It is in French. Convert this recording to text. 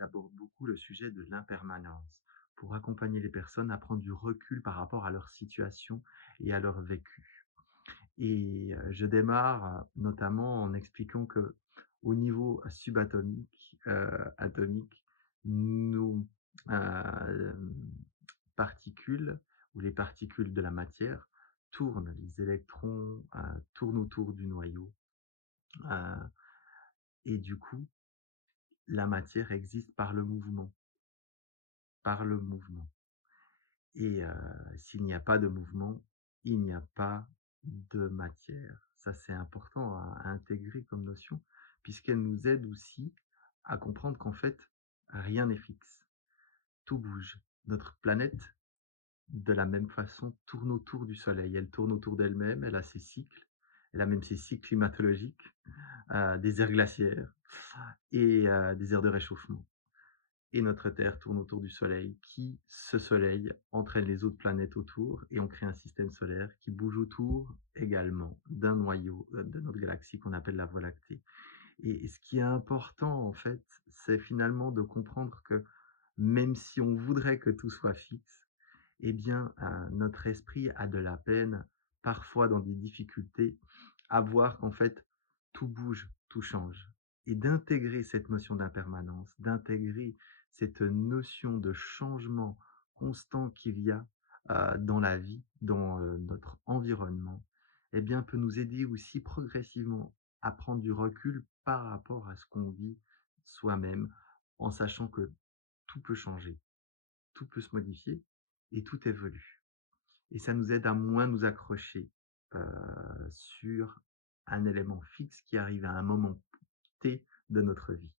j'aborde beaucoup le sujet de l'impermanence pour accompagner les personnes à prendre du recul par rapport à leur situation et à leur vécu. Et je démarre notamment en expliquant que au niveau subatomique, atomique, nos hem, particules ou les particules de la matière tournent, les électrons tournent autour du noyau, heu et du coup, la matière existe par le mouvement, par le mouvement. Et s'il n'y a pas de mouvement, il n'y a pas de matière. Ça, c'est important à intégrer comme notion, puisqu'elle nous aide aussi à comprendre qu'en fait, rien n'est fixe. Tout bouge. Notre planète, de la même façon, tourne autour du Soleil. Elle tourne autour d'elle-même, elle a ses cycles, elle a même ses cycles climatologiques, des aires glaciaires et des aires de réchauffement. Et notre Terre tourne autour du Soleil, qui, ce Soleil, entraîne les autres planètes autour, et on crée un système solaire qui bouge autour également d'un noyau de notre galaxie qu'on appelle la Voie lactée. Et ce qui est important, en fait, c'est finalement de comprendre que même si on voudrait que tout soit fixe, eh bien, notre esprit a de la peine, parfois dans des difficultés, à voir qu'en fait, tout bouge, tout change. Et d'intégrer cette notion d'impermanence, d'intégrer cette notion de changement constant qu'il y a dans la vie, dans notre environnement, eh bien, peut nous aider aussi progressivement à prendre du recul par rapport à ce qu'on vit soi-même, en sachant que tout peut changer, tout peut se modifier et tout évolue. Et ça nous aide à moins nous accrocher sur un élément fixe qui arrive à un moment T de notre vie.